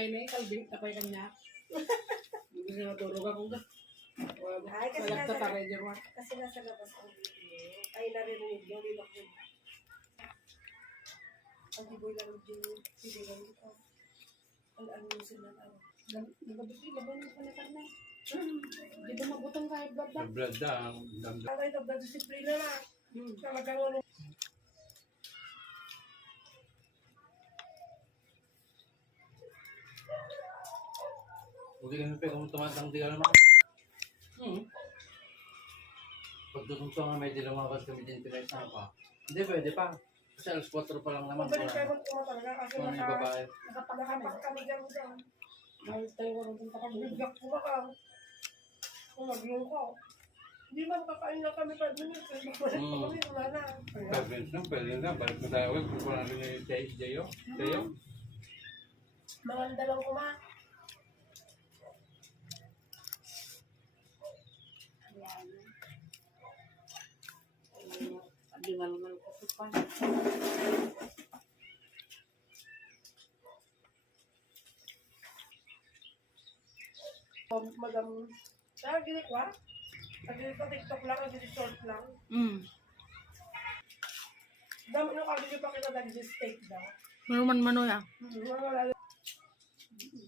Ay, kalbing tapay kanya. Hindi siya natulog ako ka. Ay, kasi Walang tataray dyan mo. kasi nasa labas ang video. Ay, narinig yun. Dito ko. Ang iboy lang yung pilihan ko. Ano sila ano. Nagabit laban mo pa na karna. Di ba mabutang kahit babak? Blood na. Ang ito, disiplina na. Talagang ano. Huwag kami pa kung tumatang di ka naman. Pag tutungtong nga may dilamakas kami din pinagsahan pa. Hindi pwede pa. Kasi alas 4 pa lang naman. Pabalik kayo kung tumatalaga kasi Kung ano yung babae. nakapak kami dyan dyan. Ay, tayo ko rin pa kami. Bigyak ko ka. Kung mag-yung ko. Hindi ba makakain na kami 5 minutes? Balik pa kami, wala na. 5 minutes lang, pwede na. Balik mo tayo. Kung kung ano yung Jayo. Mga dalawang kuma. Di malungal ko pa. Madam, gini ko ha? Gini ko TikTok lang, gini short lang. Dami nung kagili pa kita dahil sa steak daw. Manuman-mano ya. Wala.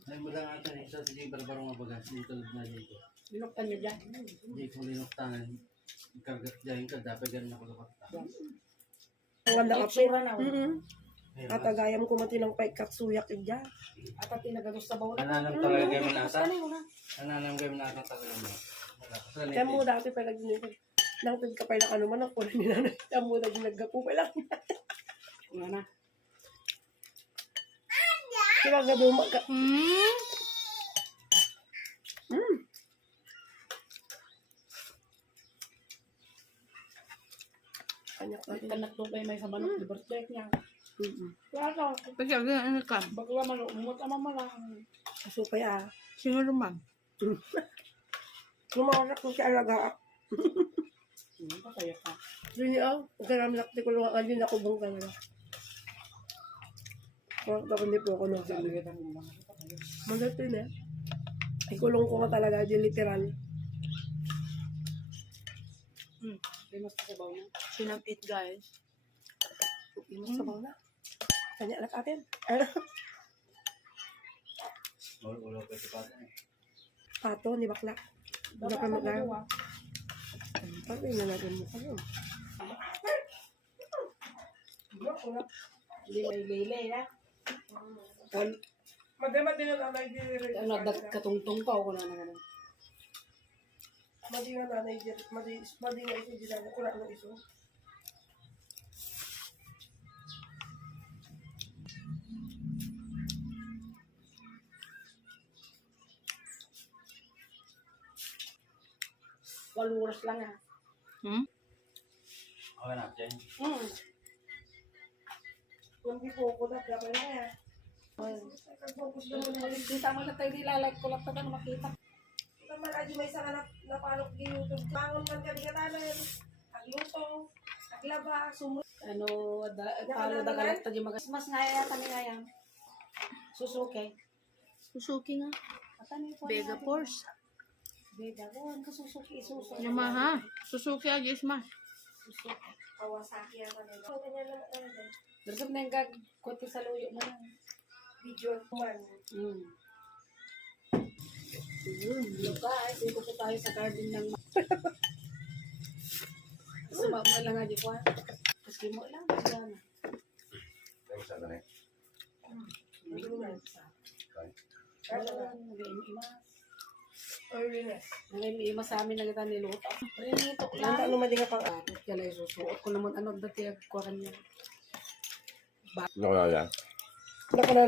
Ay mo lang ata isa sa di barbarong nga bagas. Dito na dito. Binuktan niyo dyan. Hindi ko linuktanan. Kagat dyan ka. Dapat ganun ako lakakta. Ang ganda ka Sura na. At agayam ko matinang pay katsuyak dyan. At ang tinagados sa bawal. Ananam talaga kayo manasa? Ananam kayo manasa talaga mo? Kaya mo dati pa nag-nito. Nangtid ka pa lang ano man ako nila. Kaya mo nag-naggapo pa lang. Wala na. Kaya gabi mo magka... Kanak to kayo may sa manok. Di birthday niya. Wala ka. Kasi ano ka? Bagla man, umot ama malang. Supay ah. Sino naman? Lumawanak ko siya alaga. Pataya ka. Yun yun. Kaya nakti ko lang alin ako bang kanila. Kung hindi po ako nung sabi. Magato yun eh. Ikulong ko nga talaga. Di literal. Limas ka sa baw na. Sinapit guys. Imas sa bang na. Kanya anak atin. Ulo pa si Pato eh. Pato, ni bakla. Hindi pa mag-araw. Pato yun na natin mo kayo. Hindi may lele na. Madama din ang nanay diri. Ano, katungtong pa ako na naman. Madi nga nanay diri. Madi nga iso diri. Kura ng iso. Walong oras lang ah. Okay na, Jen. Kung di po ako na, kaya na yan. Focus na muna. Kita mo na tayo nilalike ko lang tayo makita. Ito man, adi may isang anak na palok di YouTube. Bangon man ka di katanan. Agluto, aglaba, sumunod. Ano, talo da galat tayo mag... Mas ngaya kami ngayang. Susuke. Suzuki nga. Atani po. Vega Force. Vega. Ano ka susuki? Isuso. Yamaha. Suzuki Agis mas. Susuki. Kawasaki ang kanila. So, ganyan lang talaga. Darsap na yung gagkwati sa luyo mo lang. Video man. Guys, ito po tayo sa garden ng... Sumama lang nga di ko. Kasi mo lang. Yan. Tayo sa ganit. Nag-iima sa amin na kita niluto. Rinito Ang lang. ano madi ka pang Bakit ka lang susuot ko naman ano dati ko kanya. Lola yan. Naka na